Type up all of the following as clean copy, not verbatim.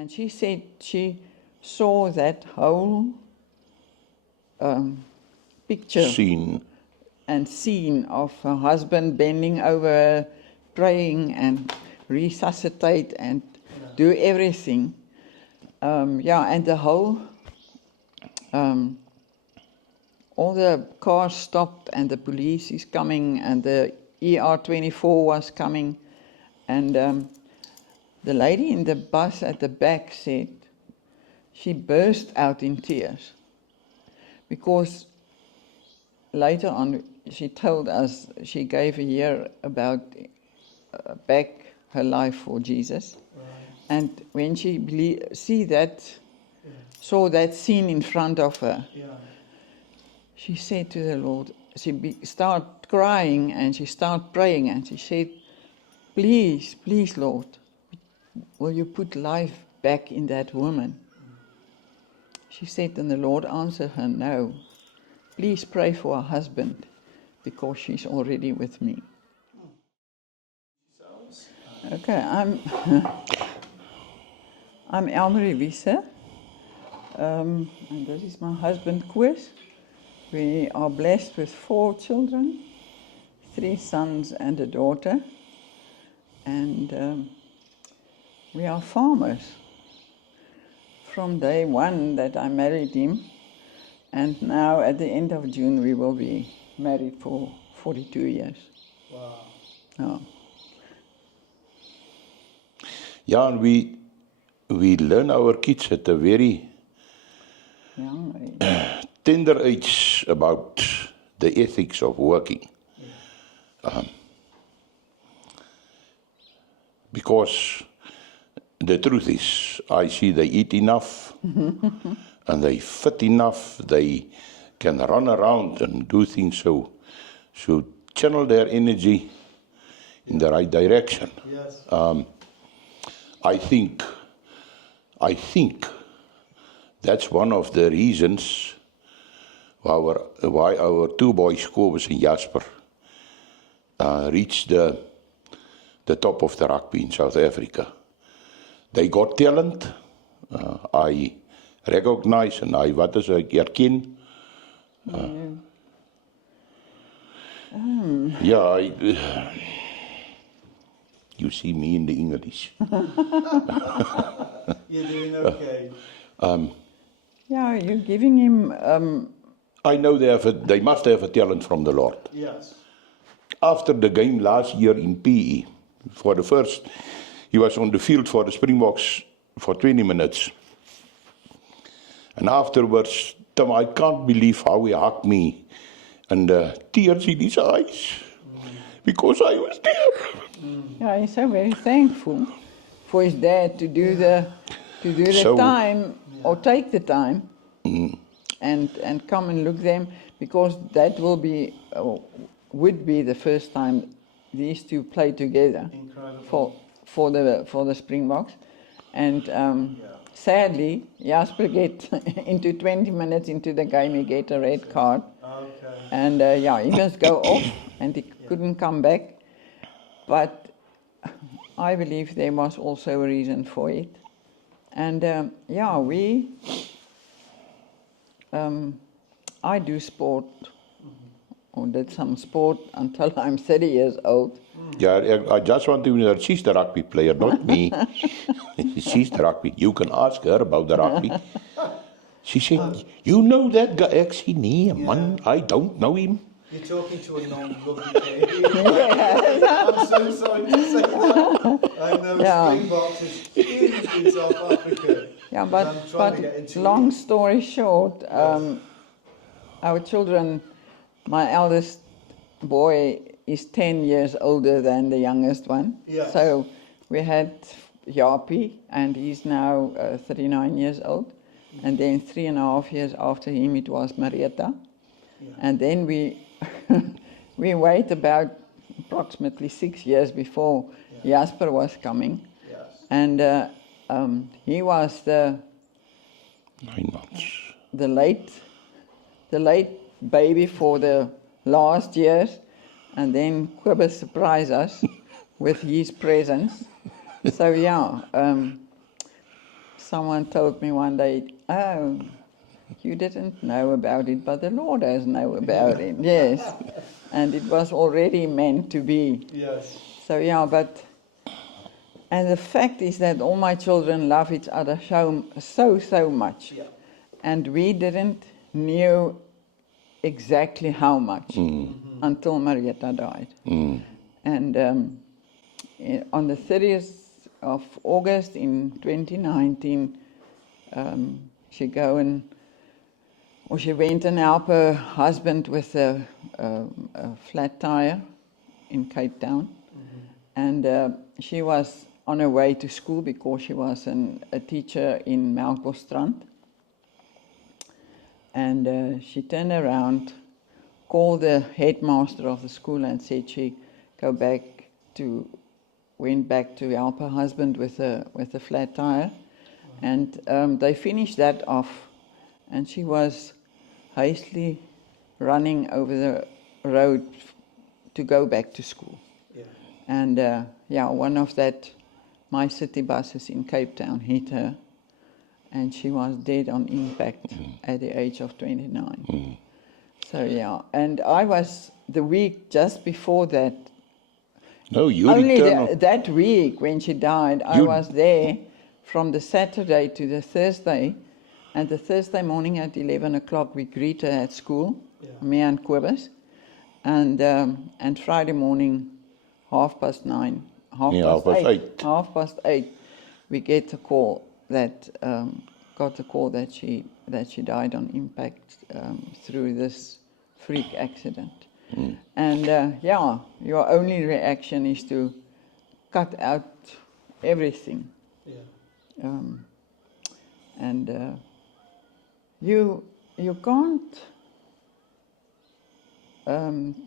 And she said she saw that whole picture Scene. and scene of her husband bending over, praying and resuscitate and do everything. And the whole, all the cars stopped and the police is coming and the ER24 was coming. And the lady in the bus at the back said she burst out in tears because later on she told us she gave a year about back her life for Jesus. And when she saw that scene in front of her, she said to the Lord, she started crying and she started praying and she said, please, please, Lord, will you put life back in that woman? She said, and the Lord answered her, no, please pray for her husband because she's already with me. Okay, I'm Elmarie Wiese, and this is my husband, Koos. We are blessed with 4 children, 3 sons and a daughter, and we are farmers. From day one that I married him, and now at the end of June we will be married for 42 years. Wow. Oh. Yeah, and we learn our kids at a very Young age. tender age about the ethics of working. Because the truth is, I see they eat enough and they fit enough, they can run around and do things, so channel their energy in the right direction. Yes. I think that's one of the reasons why our 2 boys, Kobus and Jasper, reached the top of the rugby in South Africa. They got talent. I recognize and wat is ek erken. You see me in the English. You're doing okay. You're giving him... I know they must have a talent from the Lord. Yes. After the game last year in PE, for the first, he was on the field for the Springboks for 20 minutes. And afterwards, Tom, I can't believe how he hugged me. And tears in his eyes. Because I was there. Yeah, he's so very thankful for his dad to do the time, or take the time, and come and look them, because that would be the first time these 2 play together. Incredible. for the Springboks, and sadly Jasper get into 20 minutes into the game, he get a red card. Okay. And he must go off and he couldn't come back. But I believe there was also a reason for it. And I do sport, or did some sport until I'm 30 years old. Yeah, I just want to know that she's the rugby player, not me. She's the rugby. You can ask her about the rugby. She said, you know that guy? Actually, nee, man, I don't know him. You're talking to a non-rugby player. I'm so sorry to say that. I know Springboks is huge in South Africa. Yeah, but long story short, our children, my eldest boy is 10 years older than the youngest one. Yes. So we had Jaapie, and he's now 39 years old. And then 3.5 years after him, it was Marietta. Yeah. And then we wait about approximately 6 years before Jasper was coming. Yes. And he was the 9 months. The late baby for the last years, and then Kobus surprised us with his presence. So someone told me one day, oh, you didn't know about it, but the Lord has know about it. Yes. And it was already meant to be. Yes. So yeah, and the fact is that all my children love each other so much. Yeah. And we didn't knew exactly how much until Marietta died. And on the 30th of August in 2019, she went and helped her husband with a flat tire in Cape Town. And she was on her way to school because she was a teacher in Melkbosstrand. And she turned around, called the headmaster of the school and said she went back to help her husband with a flat tire. And they finished that off, and she was hastily running over the road to go back to school. Yeah. And one of my city buses in Cape Town hit her, and she was dead on impact at the age of 29. So yeah, and I was the week just before that. No, you Only returned. that week when she died, I was there from the Saturday to the Thursday, and the Thursday morning at 11 o'clock we greet her at school, me and Kobus, and Friday morning 9:30, half past eight, we get the call that she died on impact through this freak accident. And your only reaction is to cut out everything. Yeah. And you can't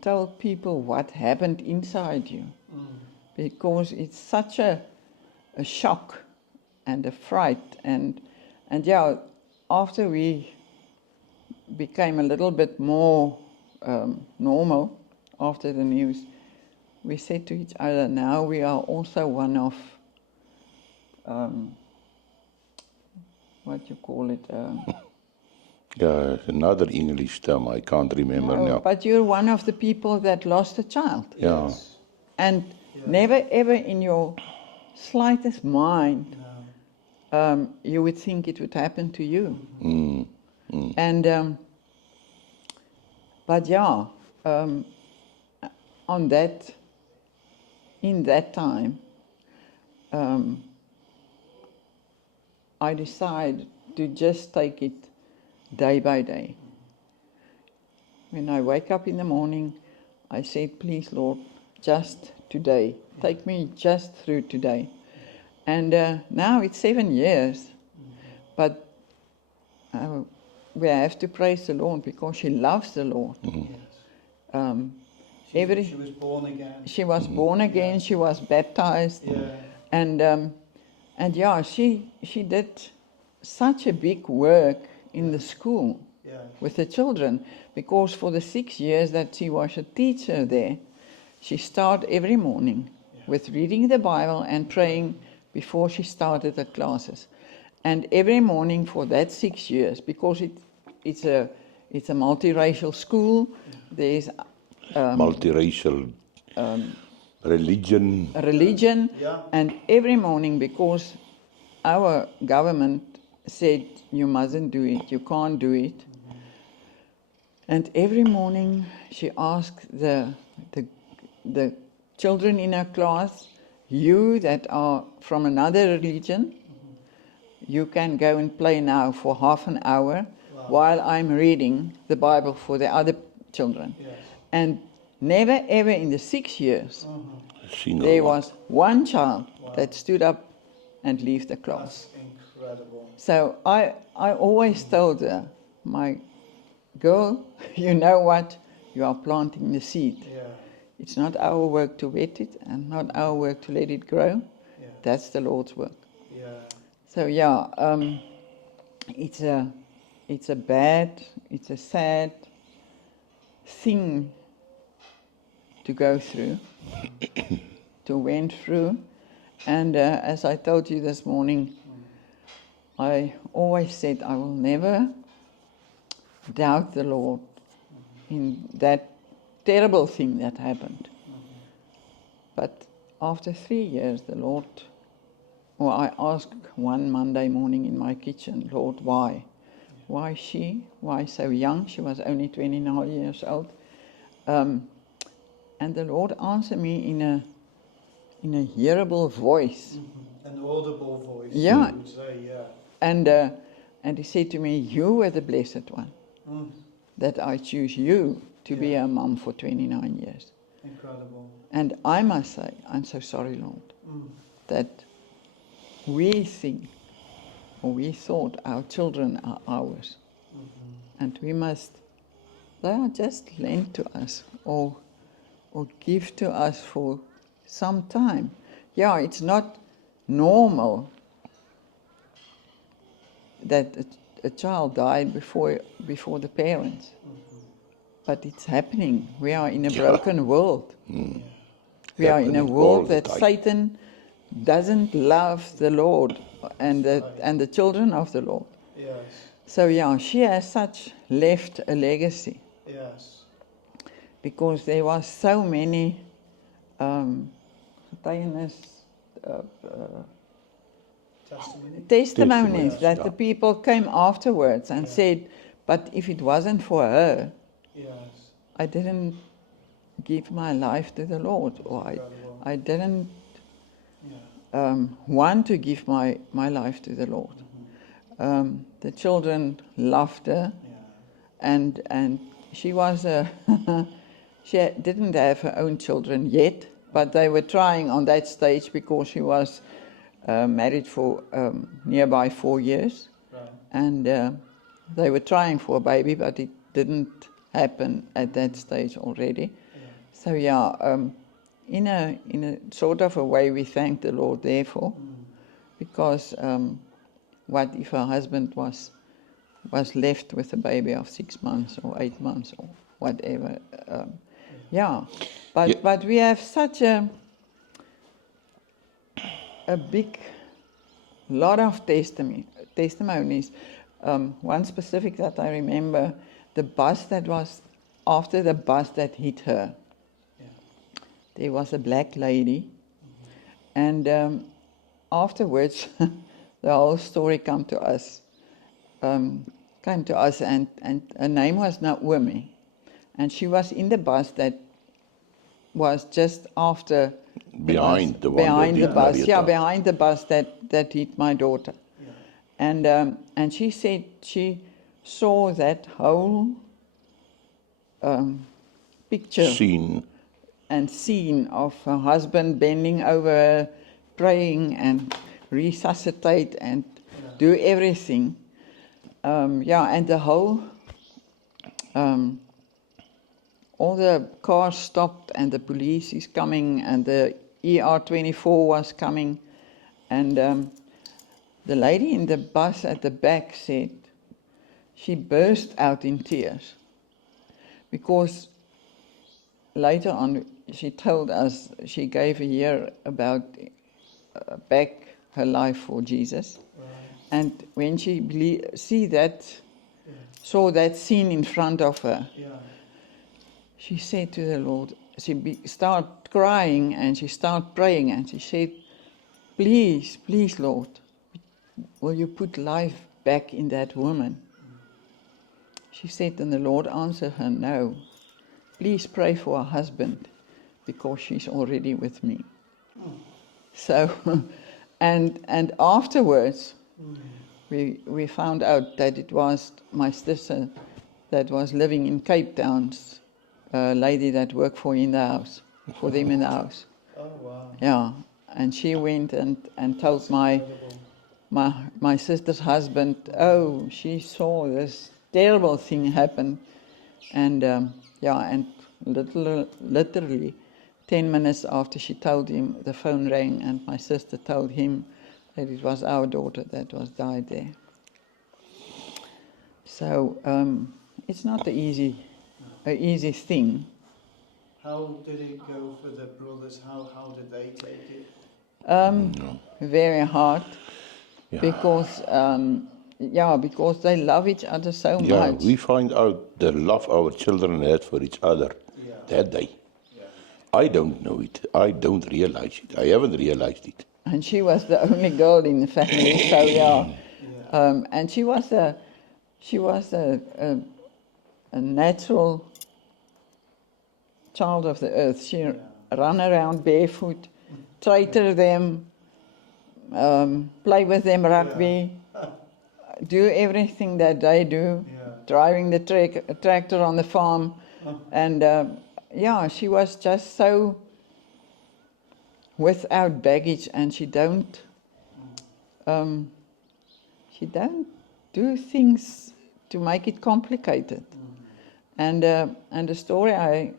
tell people what happened inside you, because it's such a shock and a fright. And after we became a little bit more normal after the news, we said to each other, now we are also one of, what you call it? Yeah, another English term, I can't remember now. But you're one of the people that lost a child. Yeah. And never ever in your slightest mind you would think it would happen to you. And in that time, I decided to just take it day by day. When I wake up in the morning, I said, please, Lord, just today. Take me just through today. And now it's 7 years, but we have to praise the Lord because she loves the Lord. Yes. She was born again. She was born again. She was baptized. Yeah. And she did such a big work in the school with the children, because for the 6 years that she was a teacher there, she started every morning with reading the Bible and praying before she started the classes. And every morning for that 6 years, because it's a multiracial school, there's Multiracial religion. And every morning, because our government said you mustn't do it, you can't do it, and every morning she asked the children in her class, you that are from another religion, you can go and play now for half an hour while I'm reading the Bible for the other children. Yes. And never ever in the 6 years There was one child that stood up and left the class. That's incredible. So I always told her, my girl, you know what? You are planting the seed. Yeah. It's not our work to wet it and not our work to let it grow. Yeah. That's the Lord's work. Yeah. So it's a sad thing to go through, to went through. And as I told you this morning, I always said I will never doubt the Lord in that terrible thing that happened. But after 3 years, the Lord, or I asked one Monday morning in my kitchen, Lord, why? Why she? Why so young? She was only 29 years old. And the Lord answered me in a hearable voice. An audible voice, Yeah. you would say, yeah. And he said to me, you were the blessed one, that I choose you to be a mum for 29 years. Incredible. And I must say, I'm so sorry, Lord, that we think, or we thought our children are ours. And they are just lent to us, or give to us for some time. Yeah, it's not normal that a child died before the parents. But it's happening. We are in a broken world. We are in a Happening all world the that time. Satan doesn't love the Lord and the children of the Lord. Yes, So yeah, she has such left a legacy, yes. because there was so many getuienis, Testimony? testimonies Testimonies, that yeah. the people came afterwards and said, but if it wasn't for her, Yes. I didn't give my life to the Lord, or Incredible. I didn't Yeah. want to give my life to the Lord. The children loved her, Yeah. and she was she didn't have her own children yet, but they were trying on that stage because she was married for nearby 4 years, Right. and they were trying for a baby, but it didn't happen at that stage already. Yeah. So yeah, in a sort of a way, we thank the Lord therefore, because what if her husband was left with a baby of 6 months or 8 months or whatever? Yeah, but we have such a big lot of testimonies. One specific that I remember, the bus that was after the bus that hit her. Yeah. There was a black lady, and afterwards, the whole story came to us, and her name was Naomi, and she was in the bus that was just after Behind the one behind that the hit bus, Marietta. yeah, behind the bus that hit my daughter, Yeah. and she said she saw that whole picture scene of her husband bending over her, praying and resuscitate and do everything. And the whole, all the cars stopped and the police is coming and the ER24 was coming, and the lady in the bus at the back said she burst out in tears, because later on she told us she gave a year about back her life for Jesus. Right. And when she saw that scene in front of her, Yeah. she said to the Lord, she started crying and she started praying, and she said, please, please, Lord, will you put life back in that woman? She said, and the Lord answered her, no, please pray for her husband, because she's already with me. So, and afterwards, we found out that it was my sister that was living in Cape Town, a lady that worked for them in the house. Oh, wow. Yeah, and she went and told my sister's husband, oh, she saw this terrible thing happen, and and literally 10 minutes after she told him, the phone rang, and my sister told him that it was our daughter that was died there. So it's not an easy thing. How did it go for the brothers? How did they take it? Very hard. because because they love each other so Yeah, much. we find out the love our children had for each other that day. I don't know it. I don't realize it. I haven't realized it. And she was the only girl in the family, so and she was a natural child of the earth. She ran around barefoot, traitor them, play with them rugby, do everything that they do, driving the tractor on the farm, and she was just so without baggage, and she don't do things to make it complicated. And the story I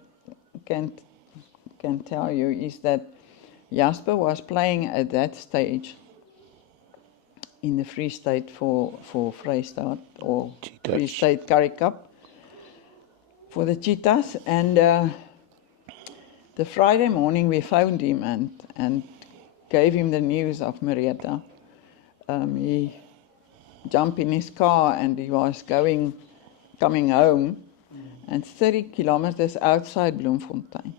can tell you is that Jasper was playing at that stage in the Free State for Vrystaat or Cheetahs. Free State Currie Cup for the Cheetahs, and the Friday morning we phoned him and gave him the news of Marietta. He jumped in his car and he was coming home, and 30 kilometers outside Bloemfontein.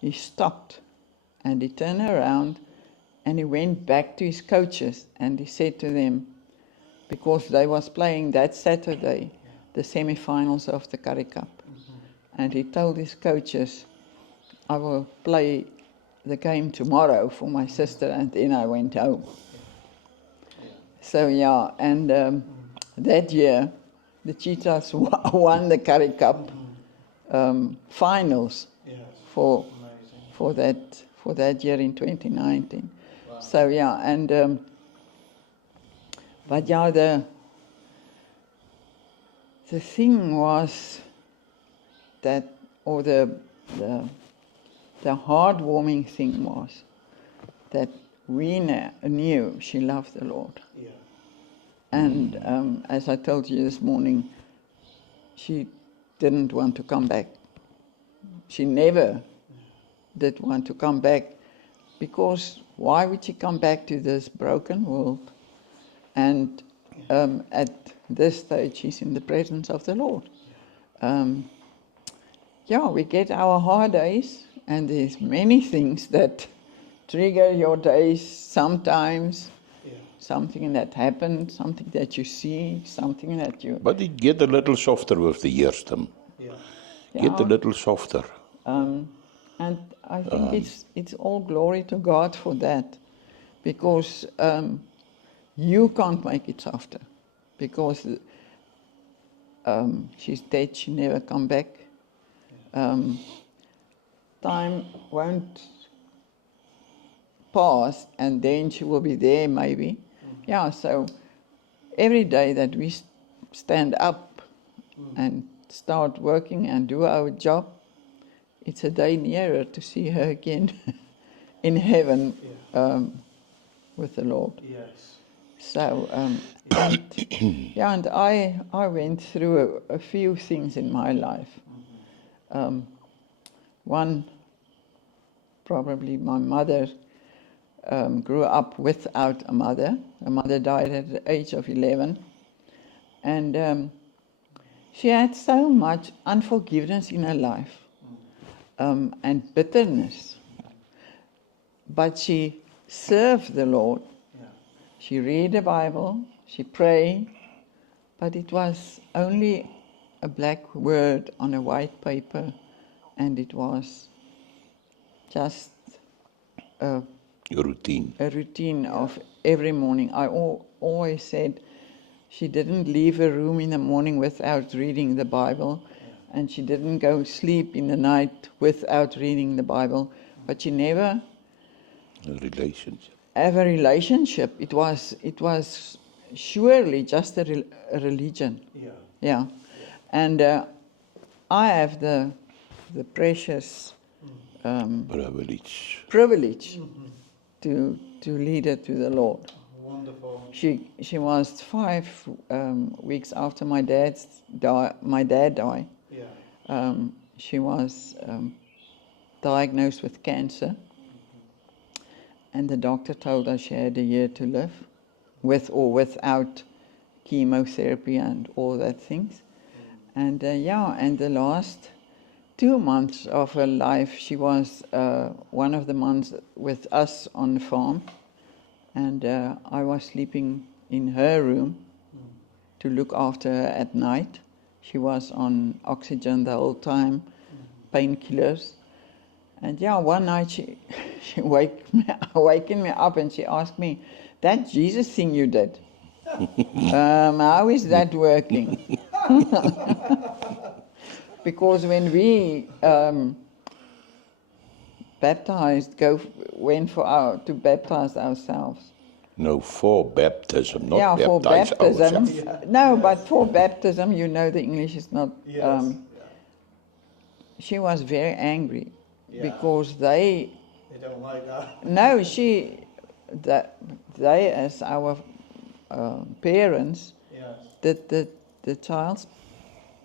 He stopped and he turned around and he went back to his coaches and he said to them, because they was playing that Saturday, the semi-finals of the Currie Cup. And he told his coaches, I will play the game tomorrow for my sister, and then I went home. So and that year, the Cheetahs won the Currie Cup finals for that year in 2019. Wow. So but the thing was that, or the heartwarming thing was that we knew she loved the Lord. Yeah. And as I told you this morning, she didn't want to come back. She never did want to come back, because why would she come back to this broken world? And at this stage, she's in the presence of the Lord. We get our hard days, and there's many things that trigger your days sometimes. Something that happened, something that you see, something that you... But it get a little softer with the years, Tim. Get a little softer. And I think it's all glory to God for that, because you can't make it softer, because she's dead, she never come back. Time won't pass, and then she will be there maybe. So every day that we stand up and start working and do our job, it's a day nearer to see her again in heaven with the Lord. Yes. So, and I went through a few things in my life. One, probably my mother grew up without a mother. Her mother died at the age of 11. And she had so much unforgiveness in her life. And bitterness. But she served the Lord. She read the Bible, she prayed, but it was only a black word on a white paper, and it was just a routine of every morning. I always said she didn't leave her room in the morning without reading the Bible. And she didn't go sleep in the night without reading the Bible. But she never have a relationship. It was surely just a religion. Yeah. And I have the precious privilege to lead her to the Lord. Wonderful. She was 5 weeks after my dad died. She was diagnosed with cancer, and the doctor told her she had a year to live. with or without chemotherapy and all that things. And and the last 2 months of her life, she was one of the months with us on the farm, and I was sleeping in her room to look after her at night. She was on oxygen the whole time, painkillers. And one night she wakened me up and she asked me, "That Jesus thing you did, how is that working?" Because when we to baptize ourselves. No, for baptism, not For baptize baptism. ourselves. No, but for baptism, the English is not. Yes. She was very angry because They don't like that. No, they as our parents, Yes. the child's,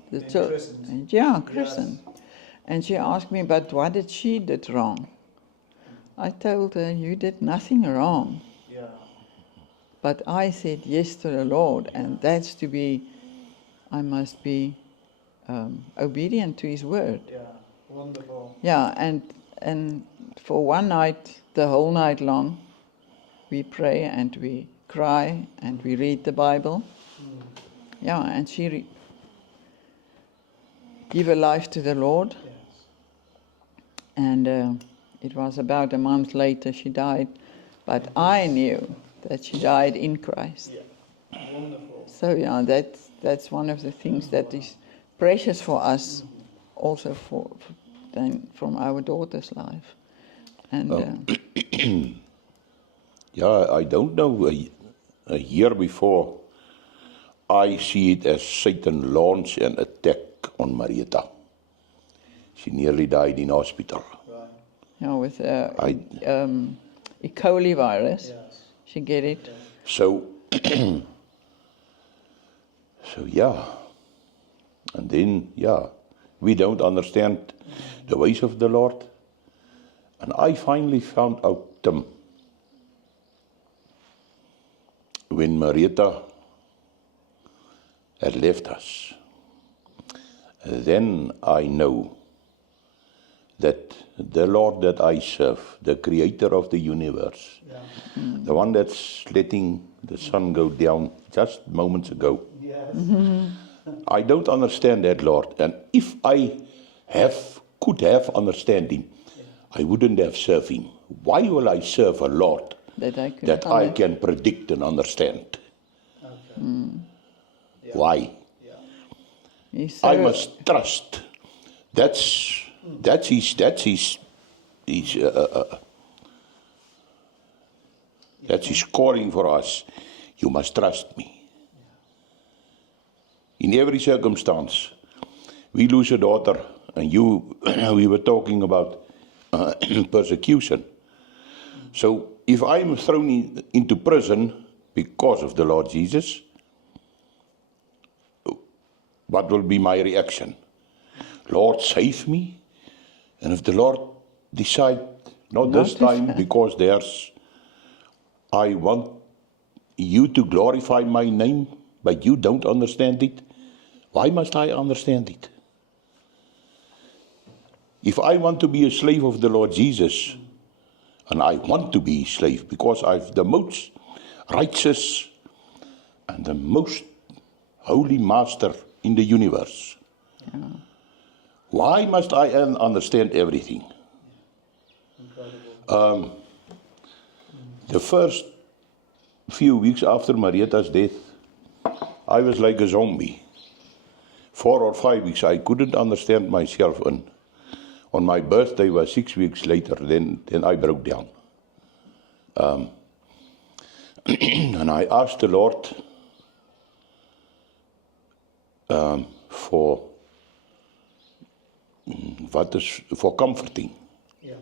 Christened. christened. And she asked me, "But what did she did wrong?" I told her, "You did nothing wrong." Yeah. But I said yes to the Lord, and that's I must be obedient to His word. Yeah. Wonderful. Yeah, and for one night, the whole night long, we pray and we cry and we read the Bible. Yeah, and she gave her life to the Lord. Yes. And it was about a month later she died, but I knew that she died in Christ. Yeah. Wonderful. So that's one of the things that is precious for us, also from our daughter's life. And I don't know, a year before, I see it as Satan launch an attack on Marietta. She nearly died in hospital. Right. with E. coli virus, Yes. she get it. So, and then, we don't understand the ways of the Lord. And I finally found out, when Marietta had left us, then I know that the Lord that I serve, the creator of the universe, the one that's letting the sun go down just moments ago, Yes. I don't understand that, Lord. And if I could have understanding, I wouldn't have served Him. Why will I serve a Lord that I can predict and understand? Okay. Why? Yeah. I must trust. That's his calling for us. You must trust me. In every circumstance, we lose a daughter, and we were talking about persecution. So if I'm thrown into prison because of the Lord Jesus, what will be my reaction? Lord, save me. And if the Lord decide, not this time, because I want you to glorify my name, but you don't understand it, why must I understand it? If I want to be a slave of the Lord Jesus, and I want to be a slave because I've the most righteous and the most holy master in the universe, why must I understand everything? The first few weeks after Marietta's death, I was like a zombie. 4 or 5 weeks, I couldn't understand myself. And on my birthday was 6 weeks later, then I broke down. And I asked the Lord for comforting. Yeah.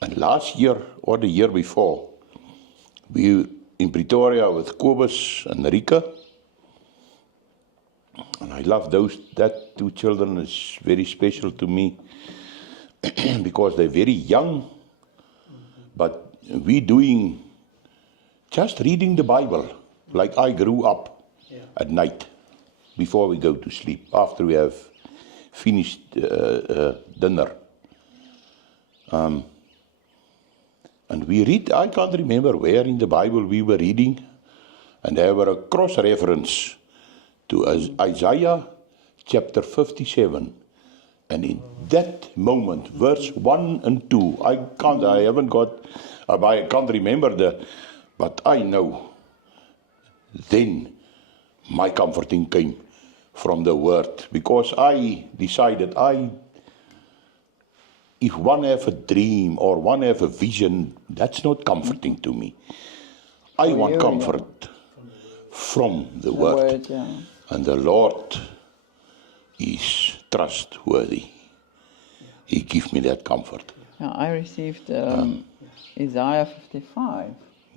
And last year or the year before, we were in Pretoria with Kobus and Rika. And I love that 2 children is very special to me because they're very young, but we doing just reading the Bible. like I grew up at night before we go to sleep, after we have finished dinner. And we read, I can't remember where in the Bible we were reading, and there were a cross-reference to Isaiah chapter 57. And in that moment, verse 1 and 2, I can't remember but I know. Then my comforting came from the word, because I decided if one have a dream or one have a vision, that's not comforting to me. I want comfort from the word. Yeah. And the Lord is trustworthy. He gives me that comfort. Yeah, I received Isaiah 55.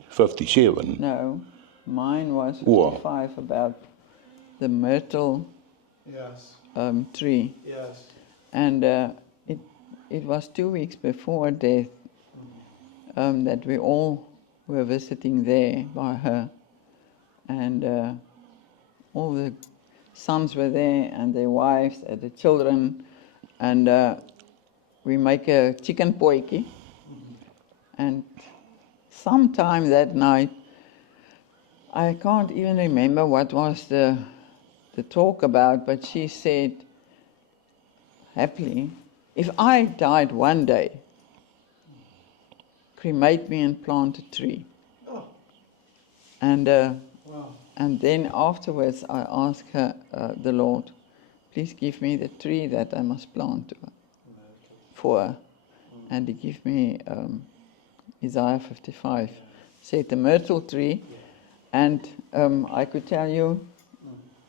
57. No, mine was Wow. 55 about the myrtle Yes. tree. Yes. And it was 2 weeks before death that we all were visiting there by her. And all the sons were there and their wives and the children. And we make a chicken poiki. And sometime that night, I can't even remember what was the talk about, but she said, happily, if I died one day, cremate me and plant a tree. Oh, And wow. and then afterwards I asked her, the Lord, please give me the tree that I must plant for her. And he gave me Isaiah 55. Said the myrtle tree. And I could tell you,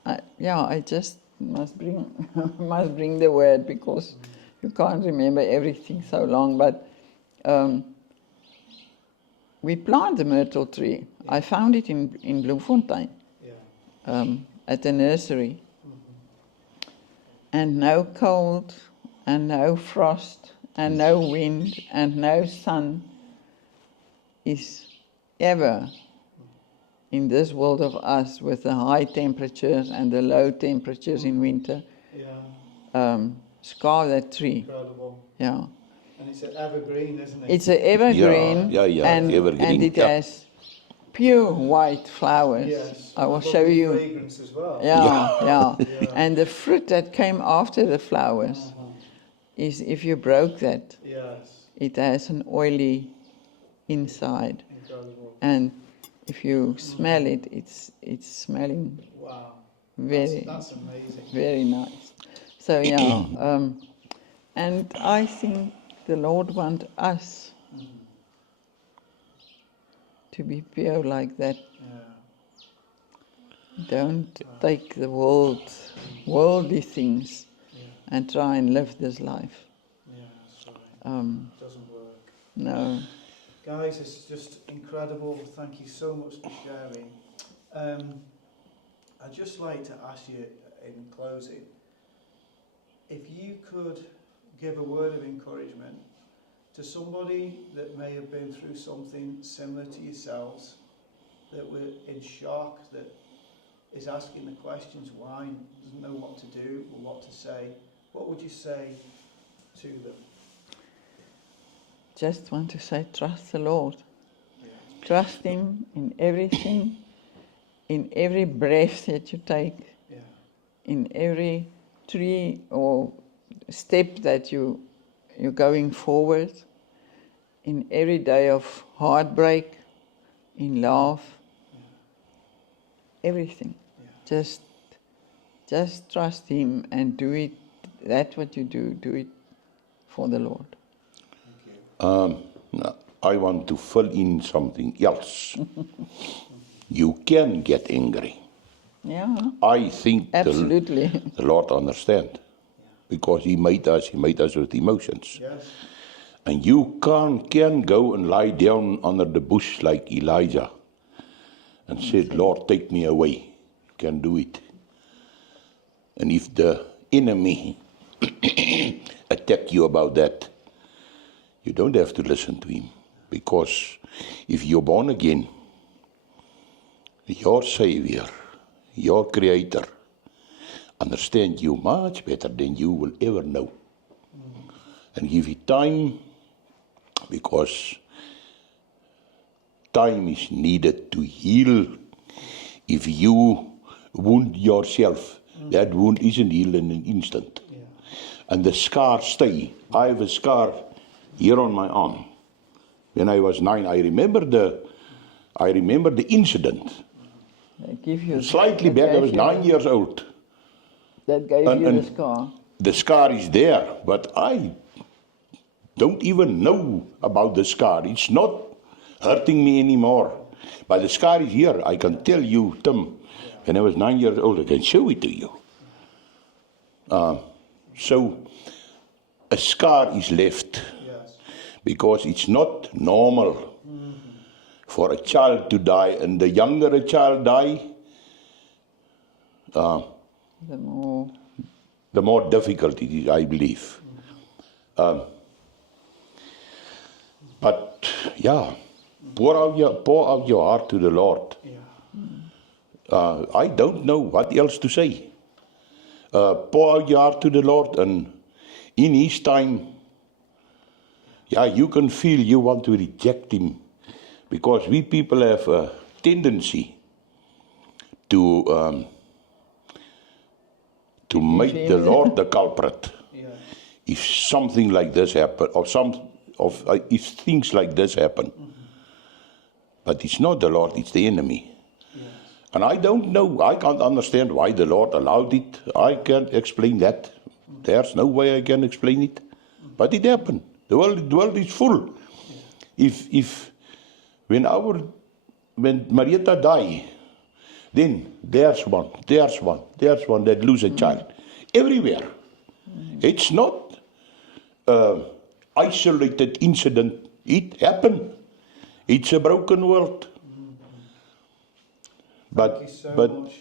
I just must bring the word, because you can't remember everything so long. But we planted the myrtle tree. I found it in Bloemfontein at the nursery. And no cold, and no frost, and no wind, and no sun is ever in this world of us, with the high temperatures and the low temperatures in winter, scar that tree. Incredible. Yeah. And it's an evergreen, isn't it? It's an evergreen, Yeah, and, evergreen, and it yeah. has pure white flowers. Yes. I will Lovely show you. fragrance as well. Yeah. And the fruit that came after the flowers is, if you broke that, Yes. it has an oily inside. Incredible. And if you smell it, it's smelling Wow. very, That's amazing. very nice. So and I think the Lord wants us to be pure like that. Yeah. Don't take the worldly things and try and live this life. Yeah, sorry. Doesn't work. No. Guys, it's just incredible. Thank you so much for sharing. I'd just like to ask you in closing, if you could give a word of encouragement to somebody that may have been through something similar to yourselves, that were in shock, that is asking the questions why, doesn't know what to do or what to say, what would you say to them? Just want to say, trust the Lord. Yeah. Trust Him in everything, in every breath that you take, Yeah. in every tree or step that you're going forward, in every day of heartbreak, in love, everything. Yeah. Just trust Him and do it. That's what you do it for the Lord. I want to fill in something else. You can get angry. Yeah, I think absolutely. the Lord understands, because He made us with emotions. Yes. And you can go and lie down under the bush like Elijah and said, Lord, take me away. You can do it. And if the enemy attack you about that, you don't have to listen to him. Because if you're born again, your Savior, your Creator, understand you much better than you will ever know. And give you time, because time is needed to heal. If you wound yourself, that wound isn't healed in an instant. Yeah. And the scars stay. I have a scar here on my arm. When I was 9, I remember the incident. They give you Slightly that back, I gave was you 9 years old. That gave And- you the and- scar. The scar is there, but I don't even know about the scar. It's not hurting me anymore. But the scar is here. I can tell you, Tim, when I was 9 years old, I can show it to you. So a scar is left Yes. because it's not normal for a child to die, and the younger a child die, The more the more difficult it is, I believe. But yeah, pour out your heart to the Lord. Yeah. I don't know what else to say. Pour out your heart to the Lord, and in His time, yeah, you can feel you want to reject Him, because we people have a tendency to make the Defend. Lord the culprit. Yeah. If something like this happen, or if things like this happen. But it's not the Lord, it's the enemy. Yes. And I don't know, I can't understand why the Lord allowed it. I can't explain that. There's no way I can explain it. But it happened. The world is full. If when Marietta died, then there's one that lose a child. Everywhere. It's not isolated incident. It happened. It's a broken world. Thank you so much.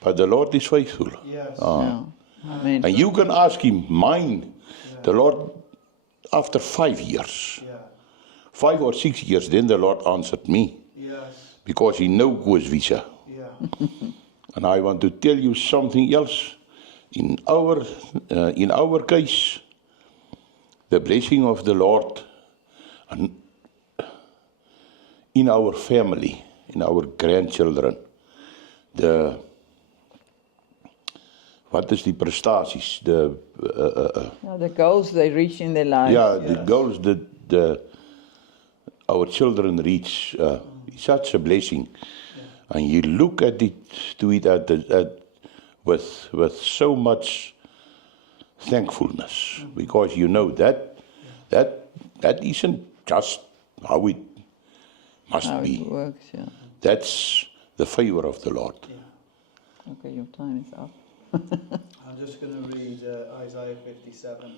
But the Lord is faithful. Yes. yeah. Amen. And you can ask Him, mine, the Lord, after 5 years, Yeah. 5 or 6 years, then the Lord answered me, Yes. because He knows who's visa. Yeah. And I want to tell you something else. In our case, the blessing of the Lord, and in our family, in our grandchildren, what is die prestaties? Yeah, the goals they reach in their life. Yeah, the Yes. goals that our children reach is such a blessing, and you look at it with so much thankfulness, because you know that isn't just how it must How be. it works, yeah. That's the favor of the Lord. Okay, your time is up. I'm just going to read Isaiah 57.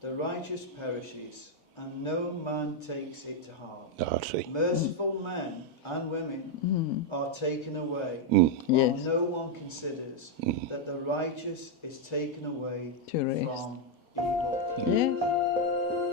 The righteous perishes, and no man takes it to heart. Daar sê. Merciful men and women are taken away, Yes. while no one considers that the righteous is taken away To rest. from evil. Yes.